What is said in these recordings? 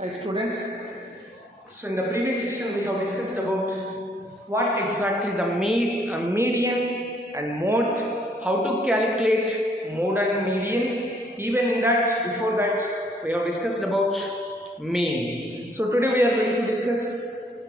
Hi students, so in the previous section we have discussed about what exactly the median and mode, how to calculate mode and median. Even in that, before that we have discussed about mean. So today we are going to discuss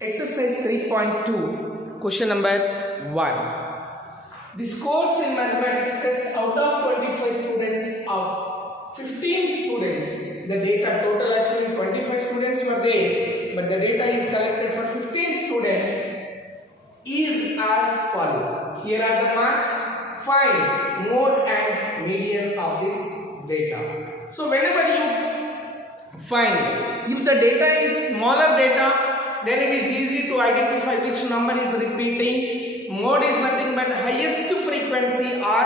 exercise 3.2 question number 1. The scores in mathematics test out of 25 students of 15 students. The data total actually 25 students were there, but the data is collected for 15 students is as follows. Here are the marks. Find mode and median of this data. So whenever you find, if the data is smaller data, then it is easy to identify which number is repeating. Mode is nothing but highest frequency or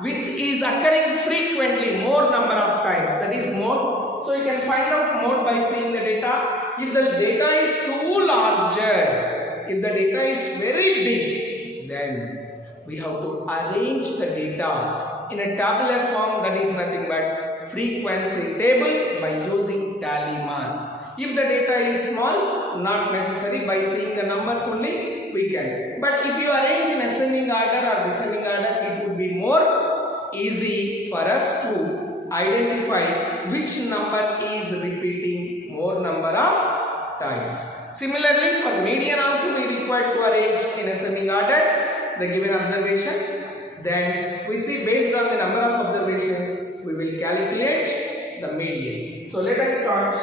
which is occurring frequently, more number of times, that is mode. So you can find out mode by seeing the data. If the data is too larger, if the data is very big, then we have to arrange the data in a tabular form, that is nothing but frequency table by using tally marks. If the data is small, not necessary, by seeing the numbers only we can. But if you arrange in ascending order or descending order, it would be more easy for us to identify which number is repeating more number of times. Similarly, for median also we require to arrange in ascending order the given observations. Then we see based on the number of observations we will calculate the median. So let us start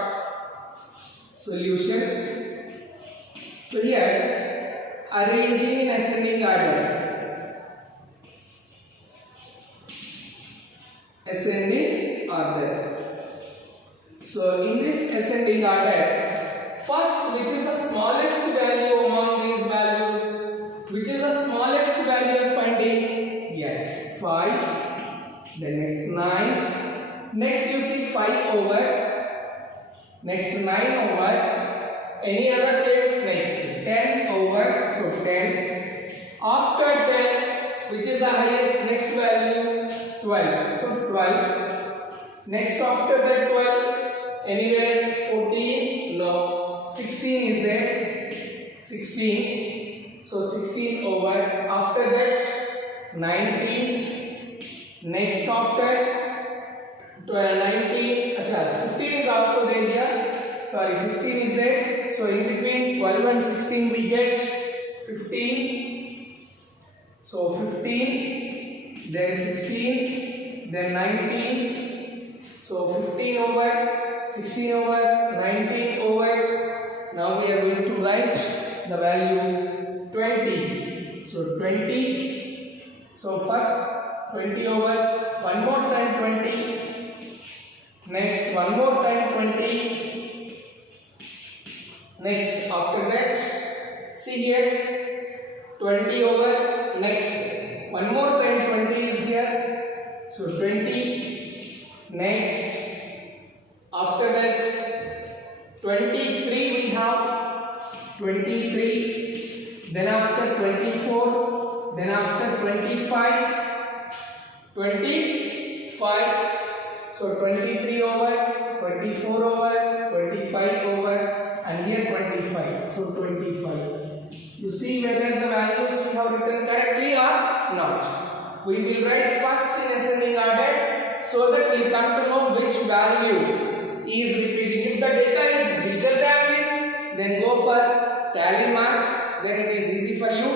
solution. So here arranging in ascending order. Ascending order. So in this ascending order, first which is the smallest value among these values? Which is the smallest value you are finding? Yes, 5. Then next 9. Next you see 5 over. Next 9 over. Any other place? Next 10 over. So 10. After 10, which is the highest next value? 12. So 12. Next after that 12, anywhere 14? No. 16 is there. 16. So 16 over. After that 19. Next after 12, 19. 15 is also there here. Sorry, 15 is there. So in between 12 and 16 we get 15. So 15. Then 16. Then 19. So 15 over. 16 over. 19 over. Now we are going to write the value 20. So 20. So first 20 over. One more time 20. Next one more time 20. Next after that, see here 20 over. Next one more time 20 is here. So 20. Next after that 23 we have. 23. Then after 24. Then after 25. 25. So 23 over, 24 over, 25 over, and here 25. So 25. You see whether the values we have written correctly or not. We will write first in ascending order so that we come to know which value is repeating. If the data is bigger than this, then go for tally marks. Then it is easy for you.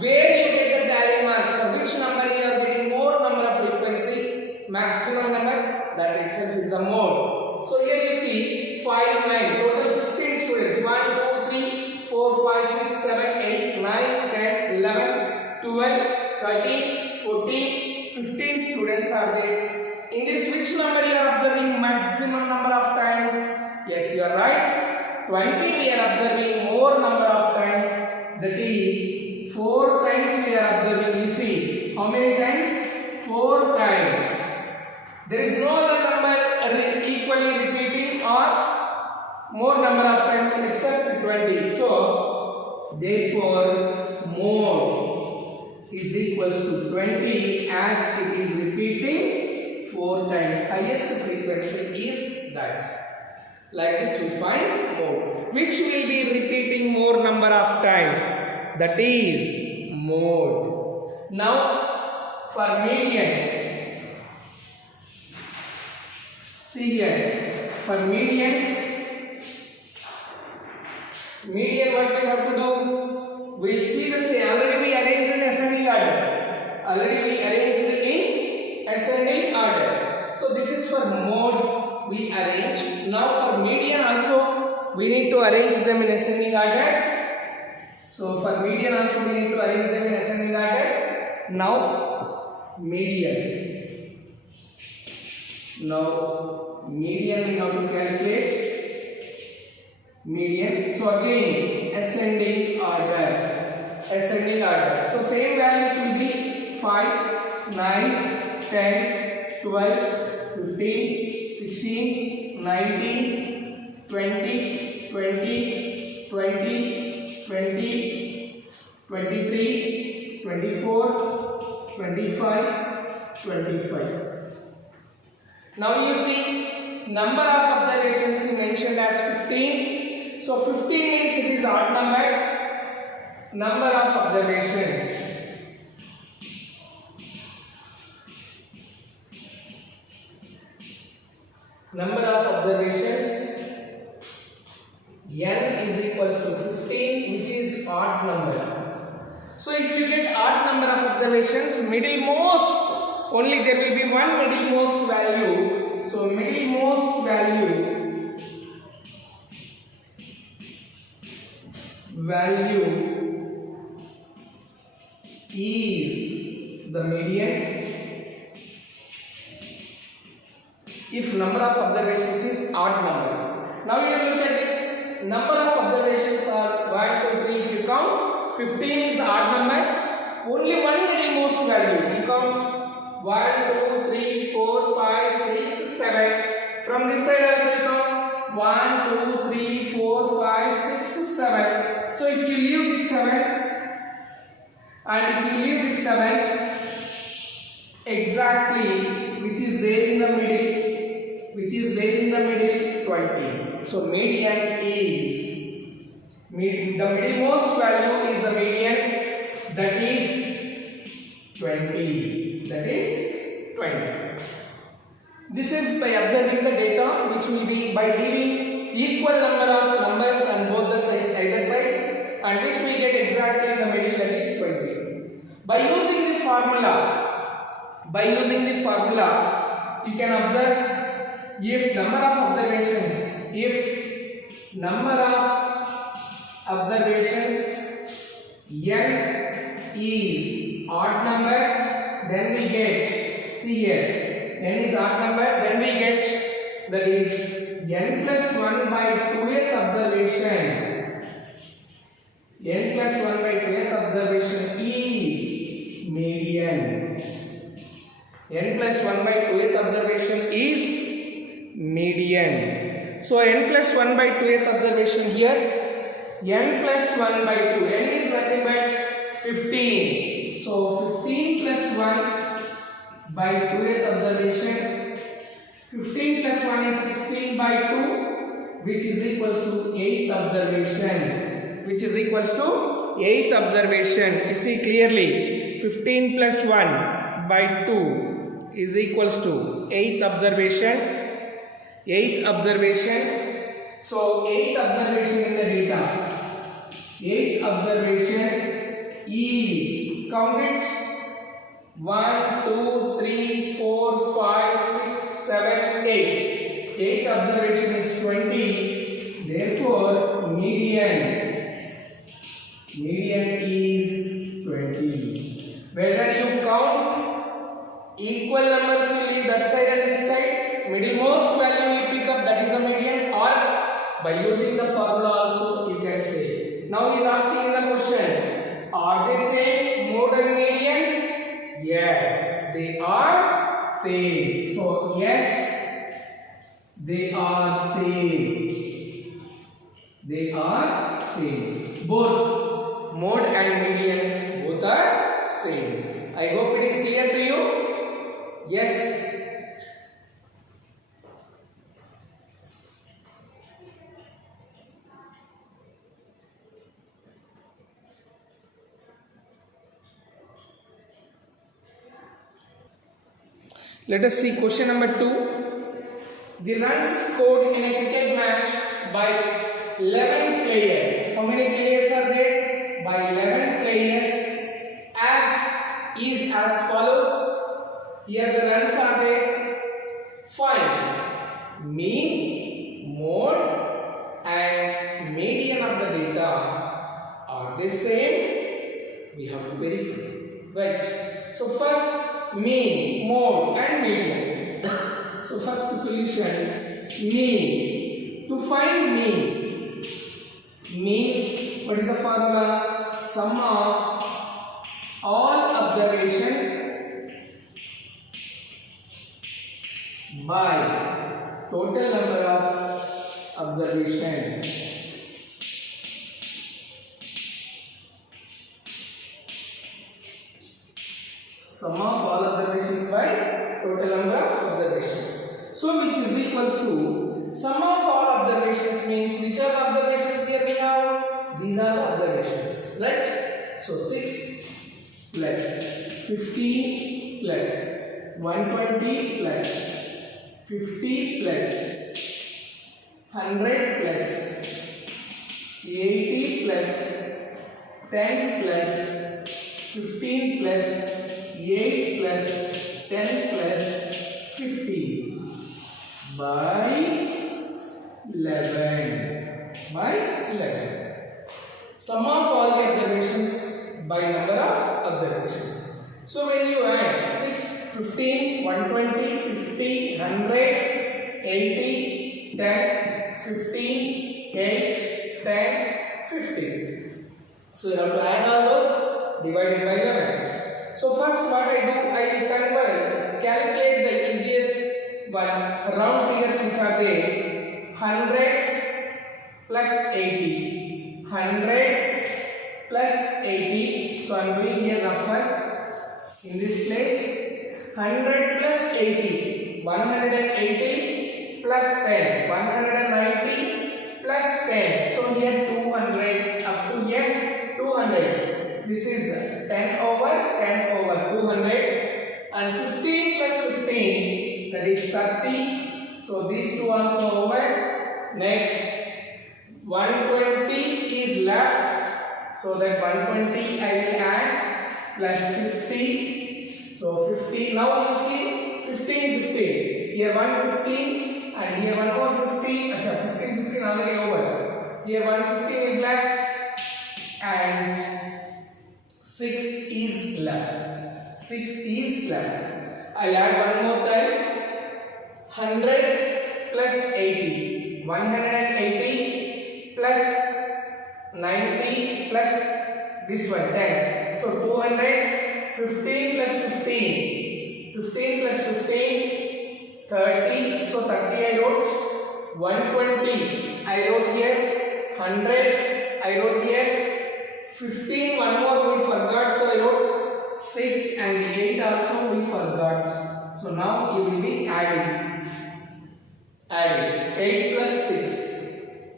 Where you get the tally marks, for which number you are getting more number of frequency, maximum number, that itself is the mode. So here you see 5, 9, total 15 students. 1, 2, 3, 4, 5, 6, 7, 8, 9, 10, 11, 12, 13, 14, 15 students are there. In this, which number you are observing maximum number of times? Yes, you are right. 20 we are observing more number of times. That is 4 times we are observing. You see how many times? 4 times. There is no other number equally repeating or more number of times except 20. So therefore mode is equals to 20 as it is repeating 4 times. Highest frequency is that. Like this we find mode, which will be repeating more number of times. That is mode. Now for median, see here, for median what we have to do? We see the same. Already we arranged in ascending order. So this is for mode we arrange. Now for median also we need to arrange them in ascending order. So for median also we need to arrange them in ascending order. Now median. Now median we have to calculate. Median. So again ascending order. So same values will be 5, 9, 10, 12, 15, 16, 19, 20, 20, 20, 20, 23, 24, 25, 25. Now you see number of observations we mentioned as 15. So 15 means it is odd number of observations. Number of observations n is equals to 15, which is odd number. So if you get odd number of observations, middlemost, only there will be one middlemost value. So middlemost value is the median if number of observations is odd number. Now you look at this. Number of observations are 1, 2, 3. If you count, 15 is odd number. Only one middlemost value. You count 1, 2, 3, 4, 5, 6, 7. From this side also you count 1, 2, 3, 4, 5, 6, 7. So if you leave this 7 and if you leave this 7 exactly which is there in the middle 20. So median is the middlemost value is the median, that is 20. This is by observing the data, which will be by leaving equal number of numbers on both the sides, either sides, and which we get exactly in the middle, that is 20. By using the formula, you can observe if number of observations n is odd number, then we get, see here, n is odd number, then we get, that is n plus 1 by 2th observation. N plus 1 by 2th observation is median. N plus 1 by 2th observation is median. So n plus 1 by 2th observation here, n plus 1 by 2, n is nothing but 15. So 15 plus 1 by 2th observation, 15 plus 1 is 16 by 2, which is equals to 8th observation. You see clearly, 15 plus 1 by 2 is equals to 8th observation. So 8th observation in the data. 8th observation is, count it, 1, 2, 3, 4, 5, 6, 7, 8. 8th observation is 20. Therefore, median is 20. Whether you count equal numbers will leave that side and this side, middlemost value you pick up, that is the median, or by using the formula also you can say. Now he is asking in the question, are they same, mode and median? Yes, they are same. So yes, they are same. Both mode and median both are same. I hope it is clear to you. Yes. Let us see question number 2. The runs scored in a cricket match by 11 players. How many players are there? By 11 players is as follows. Here the runs are there. Find mean, mode and median of the data. Are they same? We have to verify. Right. So first mean, mode and median. So first solution, mean. To find mean, what is the formula? Sum of all observations by total number of observations. Sum of all observations by total number of observations. So which is equals to sum of all observations means which are the observations here we have? These are the observations, right? So 6 plus 15 plus 120 plus 50 plus 100 plus 80 plus 10 plus 15 plus 8 plus 10 plus 15 by 11. Sum of all the observations by number of observations. So when you add 6, 15, 120, 50, 100, 80, 10, 15, 8, 10, 15. So you have to add all those divided by 11. So first what I do, I calculate the easiest one, round figures which are there. 100 plus 80, 100 plus 80. So I am doing here rougher in this place. 100 plus 80, 180 plus 10, 190 plus 10. So here 200 up to here 200. This is 10 over 200 and 15 plus 15, that is 30. So these two also over. Next 120 is left, so that 120 I will add plus 50. So 50. Now you see 15, 15. Here 115 and here one more 50. Acha, 15, 15 already over. Here 115 is left and 6 is left. 6 is left. I'll add one more time. 100 plus 80. 180 plus 90 plus this one 10. So 200. 15 plus 15. 15 plus 15. 30. So 30 I wrote. 120 I wrote here. 100 I wrote here. 15 one more we forgot, so I wrote 6 and 8 also we forgot. So now you will be adding 8 plus 6,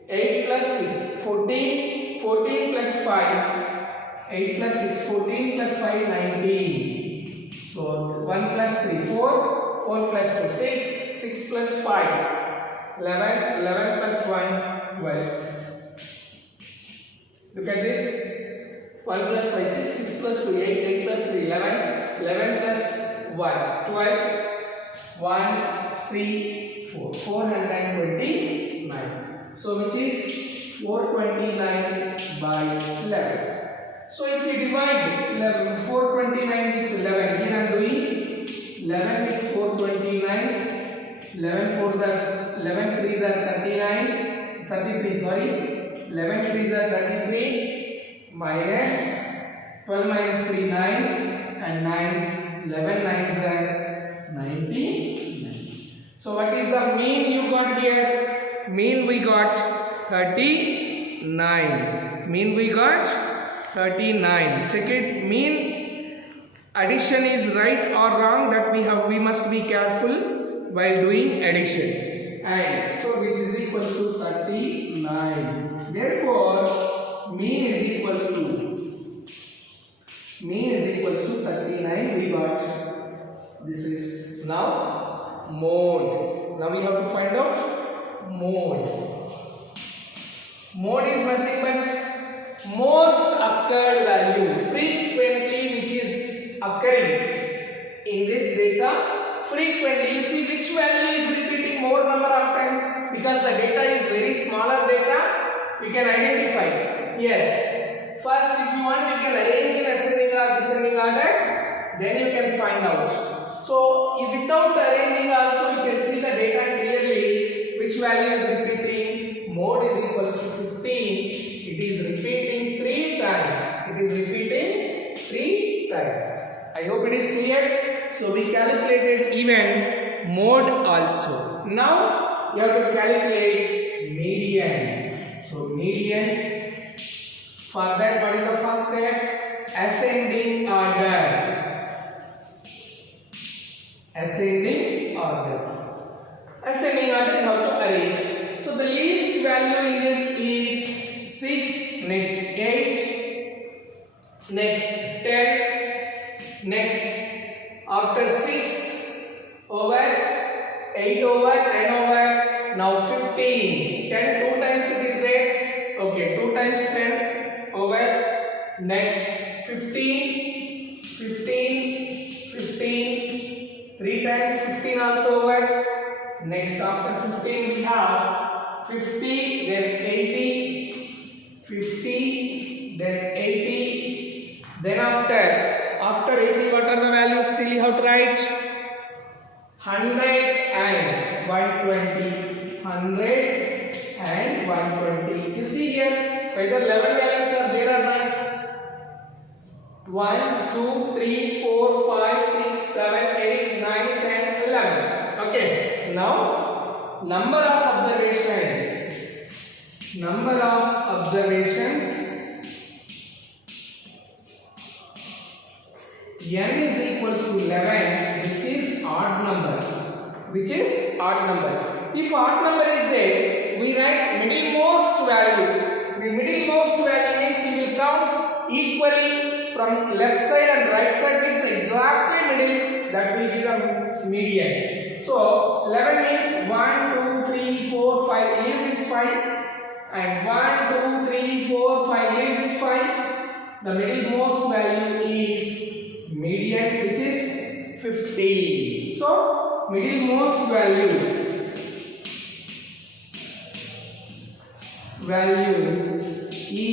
8 plus 6, 14, 14 plus 5, 8 plus 6, 14 plus 5, 19. So 1 plus 3, 4, 4 plus 2, 6, 6 plus 5, 11, 11 plus 1, 12. Look at this. 1 plus 5, 6, 6 plus 2, 8, 8 plus 3, 11, 11 plus 1, 12, 1, 3, 4, 429. So which is 429 by 11. So if we divide 429 with 11, here I am doing 11 with 429, 11 4s are 11 3s are 39, 33 sorry, 11 3s are 33 minus 12 minus 3 9 and 9, 11 9s are 99. So what is the mean you got here? Mean we got 39. Mean we got 39. Check it. Mean addition is right or wrong, that we must be careful while doing addition. And so this is equals to 39. Therefore mean is equals to 39. We got This is now mode. Now we have to find out mode. Mode is nothing but most occurred value, frequently which is occurring in this data. Frequently, you see which value is repeating more number of times, because the data is very smaller data. We can identify here. First, if you want, we can arrange in ascending or descending order. Then you can find out. So, without arranging also, you can see the data clearly. Which value is repeating? Mode is equals to 15. It is repeating 3 times. It is repeating 3 times. I hope it is clear. So, we calculated even mode also. Now, you have to calculate median. So, median. For that, what is the first step? Ascending order. Ascending order. Ascending order you have to arrange. So the least value in this is 6, next 8, next 10, next after 6 over 8 over 10 over now 15. 10 2 times it is there. Okay, 2 times 10 over next 15, 15, 15, 3 times 15 also over. Next after 15 we have 50, then 80, 50, then 80, then after 80 what are the values still you have to write? 100 and 120, 100 and 120. You see here whether 11 values are there or not. 1, 2, 3, 4, 5, 6, 7, 8, 9, 10, 11. Okay, now number of observations. Number of observations. N is equals to 11, which is odd number. Which is odd number. If odd number is there, we write middlemost value. The middlemost value means you will count equally from left side and right side is exactly middle. That will be the median. So 11 means 1, 2, 3, 4, 5. Leave this 5. And 1, 2, 3, 4, 5. Leave this 5. The middlemost value is median, which is 50. So middlemost value is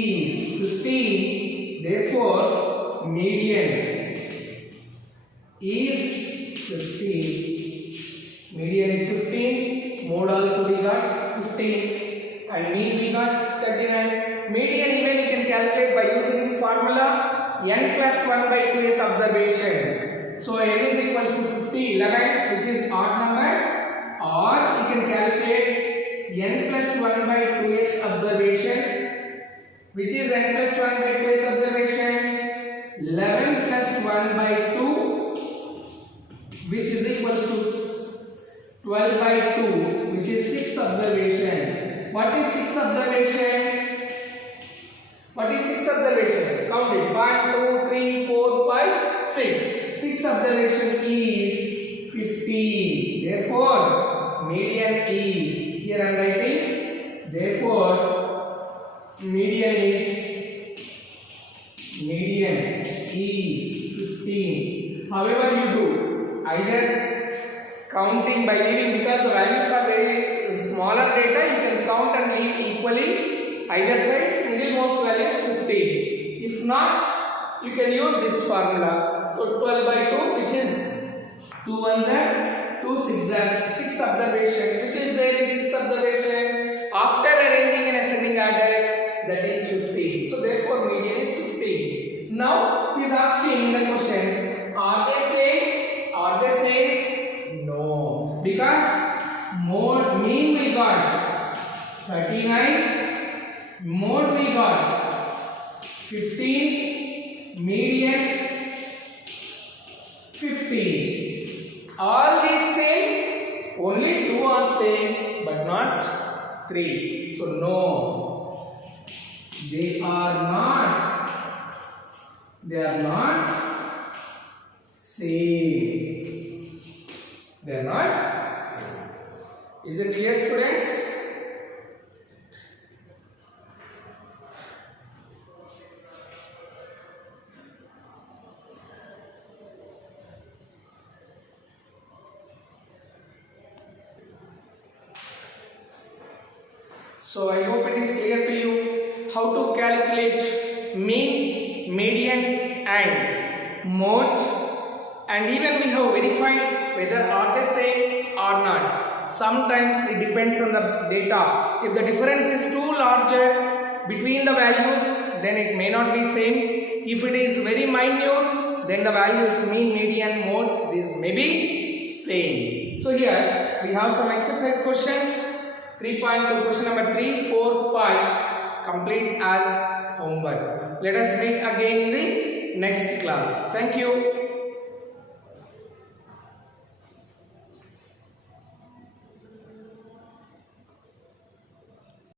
15. Therefore median is 15. Median is 15. Mode also we got 15. And mean we got 39. Median even we can calculate by using the formula n plus 1 by 2th observation. So n is equals to 50, 11, which is odd number, or you can calculate n plus 1 by 2th observation, which is n plus 1 by 2th observation. 11 plus 1 by 2, which is equals to 12 by 2, which is 6th observation. What is 6th observation? What is 6th observation? Count it. 1, 2, 3, 4, 5, 6. 6th observation is 15. Therefore, median is, here I am writing, therefore, median is 15. However you do, either counting by leaving, because the values are very smaller data, you can count and leave equally either sides. Middlemost value is 15. If not, you can use this formula. So 12 by 2, which is 2 1s are 2 6s are 6th observation, which is there in 6th observation after arranging in ascending order, that is 15. So therefore median is 15. Now he is asking the question, are they same? Are they same? No, because mode mean we got 39, mode we got 15, median 15. All these same, only 2 are same but not 3. So no, they are not same. They are not same. Is it clear, students? So I hope it is clear to you how to calculate mean, median and mode, and even we have verified whether are they same or not. Sometimes it depends on the data. If the difference is too larger between the values, then it may not be same. If it is very minute, then the values mean, median, mode, this may be same. So here we have some exercise questions. 3.2 question number 3, 4, 5 complete as homework. Let us meet again in the next class. Thank you.